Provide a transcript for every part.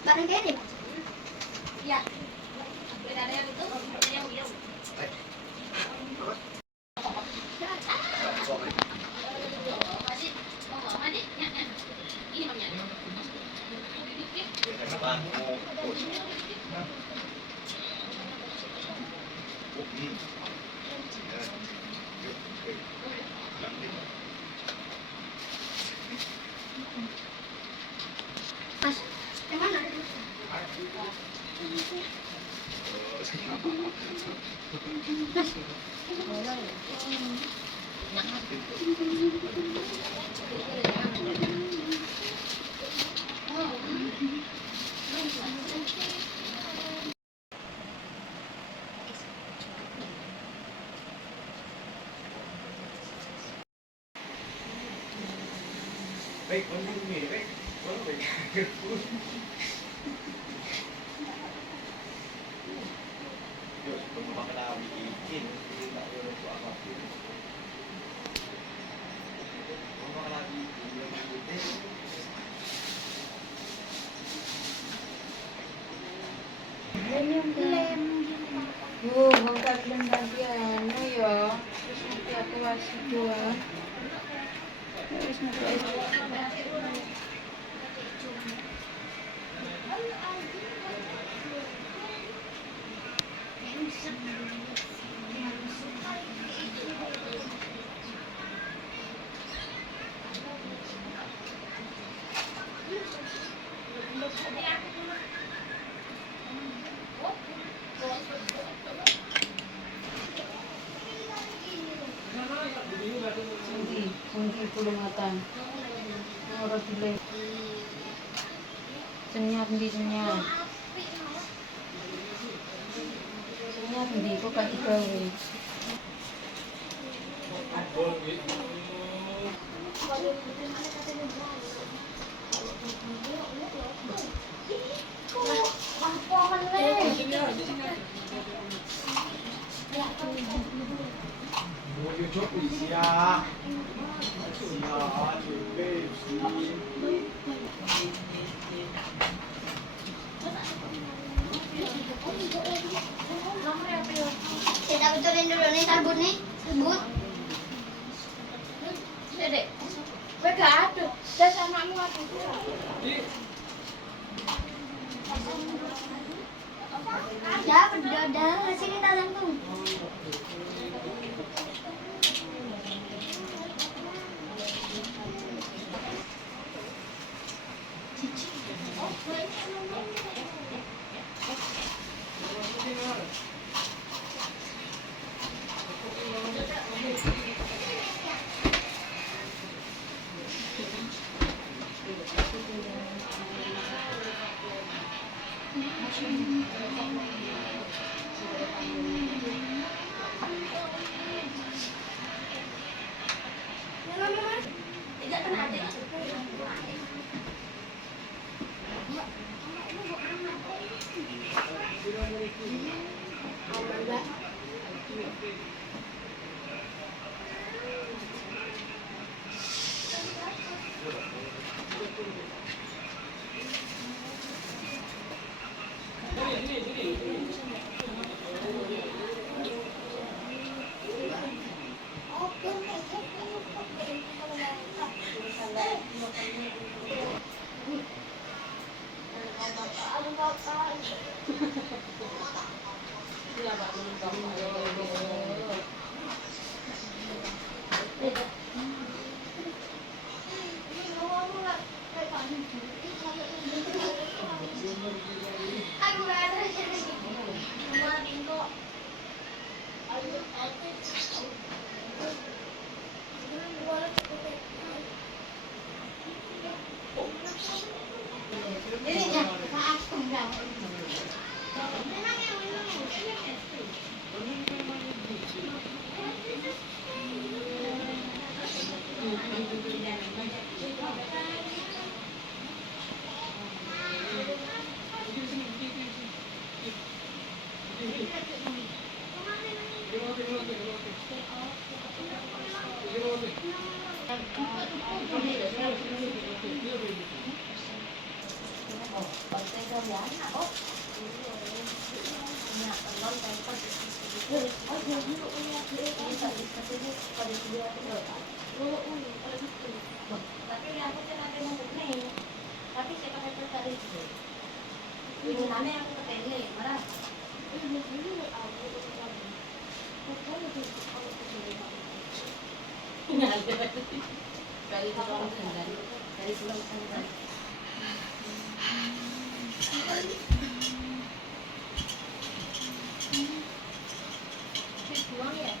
Barang kayak deh. Iya. Beda ada yang itu, ada yang biru. Mas, yang mana? Baik, kondisi ini, baik. Lem. Bangkat dan bagian, ya. Terus nanti aku kasih dua. Terus nanti Sungki puluh matang. Orang gile. Senyap di senyap. Senyap di kok kaki gawe. Kita betulin dulu nih sabun nih. Sabun. Dedek. Beda aduh. Dan anakmu aduh. Ya, berdoa sini tak langsung. Tidak kena ada. Tapi saya pakai tadi itu. Ini aku ketemu marah. Dari pulang sana. Buang ya.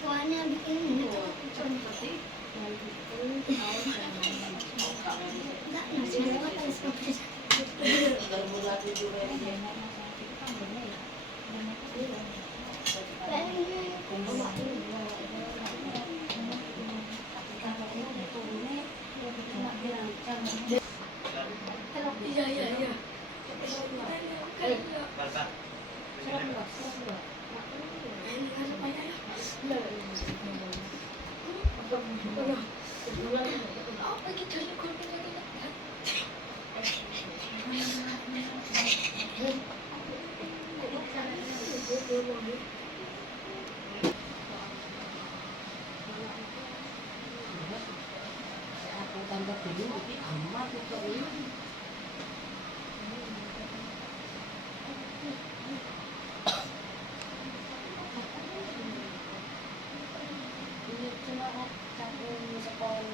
Tuannya bikin ini. Enggak, nasi lewat harus pakai. Iya, iya, iya. Kalkan. Aku tambah dulu, tapi amat itu ini. Ini cuma aku sekolah.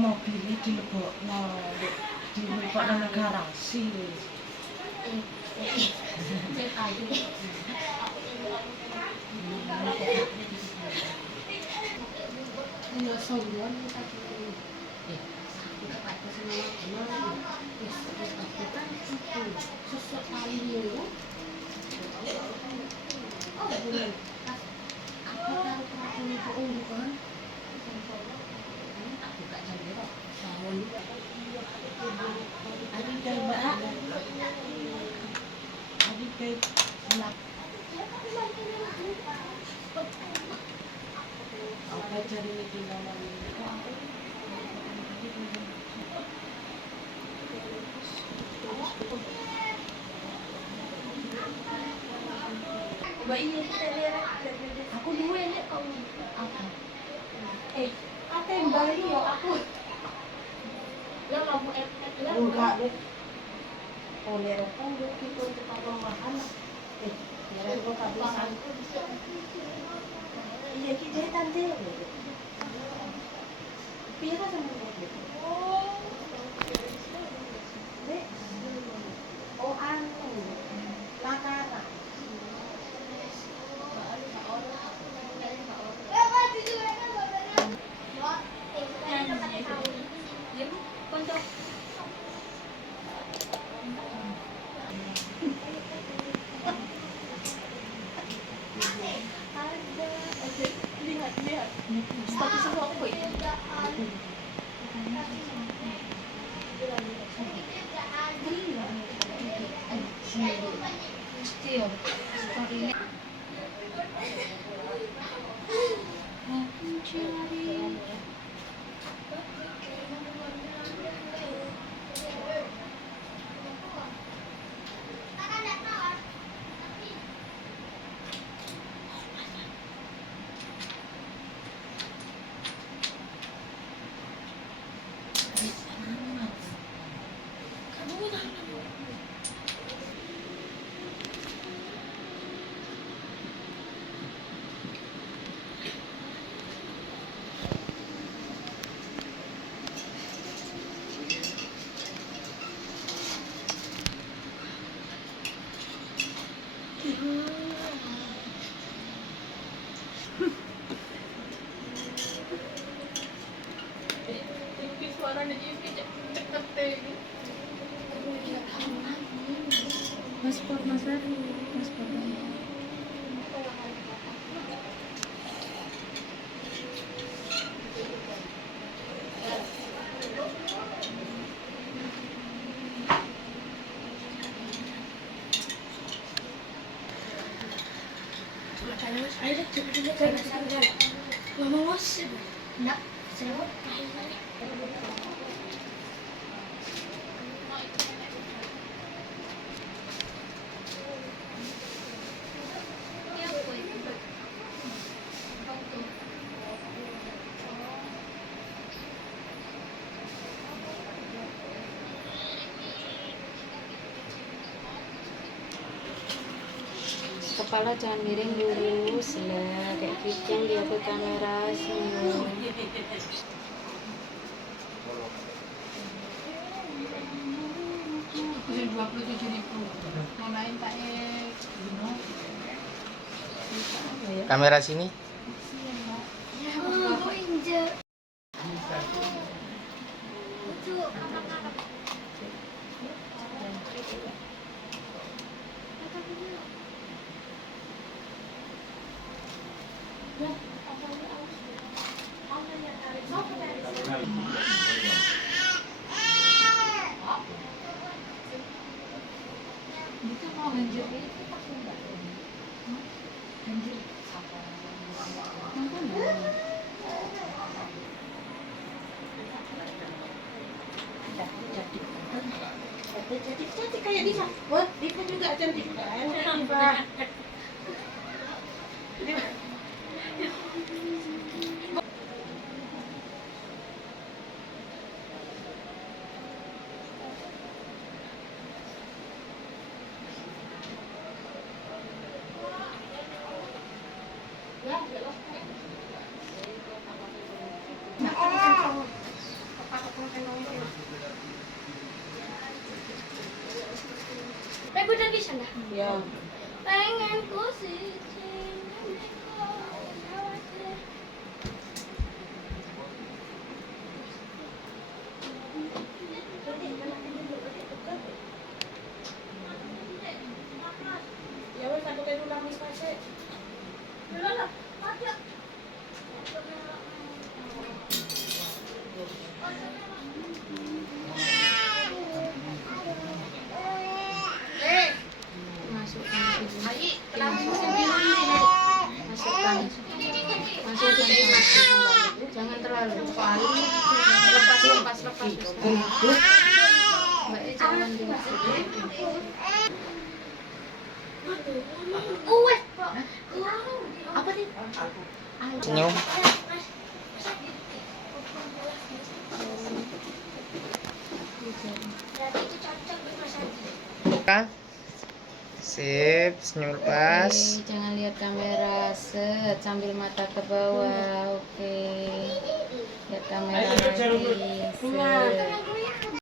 Mau pilih di lebokno di lebokno garasi. Apa cari di dalam Aku dua ini kau apa? Apa yang baru ya aku? Yang mau enggak deh. Oleh rokok kita kita rumahan. Ya rokok kehabisan. Iya kita tante. Pira sama dia. Oh anu. Lakara. Paspor Mas Ari, paspor. Enggak, seru. Kepala jangan miring, lurus lah kayak gitu, lihat ke kamera senyum. Kamera sini. Oh, kok injek. Itu anak-anak. Itu mau banjir itu aku enggak banjir apa? Cantik kayak Diva. Wah, Diva juga cantik kan? Diva. Diva. Aku udah bisa dah. Ya. Pengen ku sih. Ya wes aku tadi ulang mis masih. Masukkan jangan terlalu paling lepas Mbak, jangan dimasukin. Apa nih? Senyum. Berarti itu cocok buat Mas Adi. Sip, senyum lepas. Oke, jangan lihat kamera, sambil mata ke bawah. Oke, lihat kamera lagi. Set.